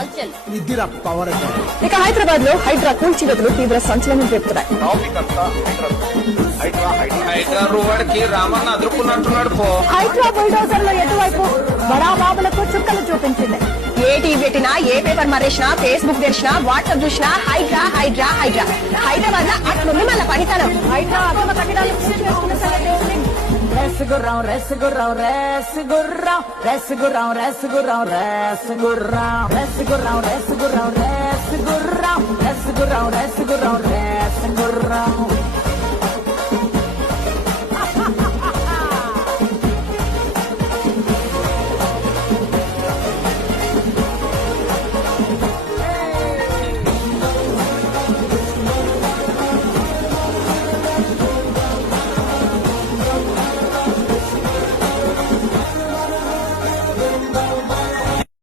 హల్చల్. ఇక హైదరాబాద్ లో హైడ్రా కూల్చివేతలు తీవ్ర సంచలనం రేపుతున్నాయి. హైడ్రా బుల్డోజర్ లో ఎటువైపు బడాబాబులకు చుక్కలు చూపించింది. ఏ టీవీ పెట్టినా, ఏ పేపర్ మరేసినా, ఫేస్బుక్ తెరిచినా, వాట్సాప్ చూసినా హైడ్రా హైడ్రా హైడ్రా. హైదరాబాద్ లో అట్లుంది మళ్ళీ పనితనం. హైడ్రా అక్రమ కట్టడాలు చేసుకున్న సంగతి ఉంది. రెస్గుర్రం రెస్గుర్రం రెస్గుర్రం రెస్గుర్రం రెస్గుర్రం రెస్గుర్రం రెస్గుర్రం రెస్గుర్రం రెస్గుర్రం రెస్గుర్రం రెస్గుర్రం రెస్గుర్రం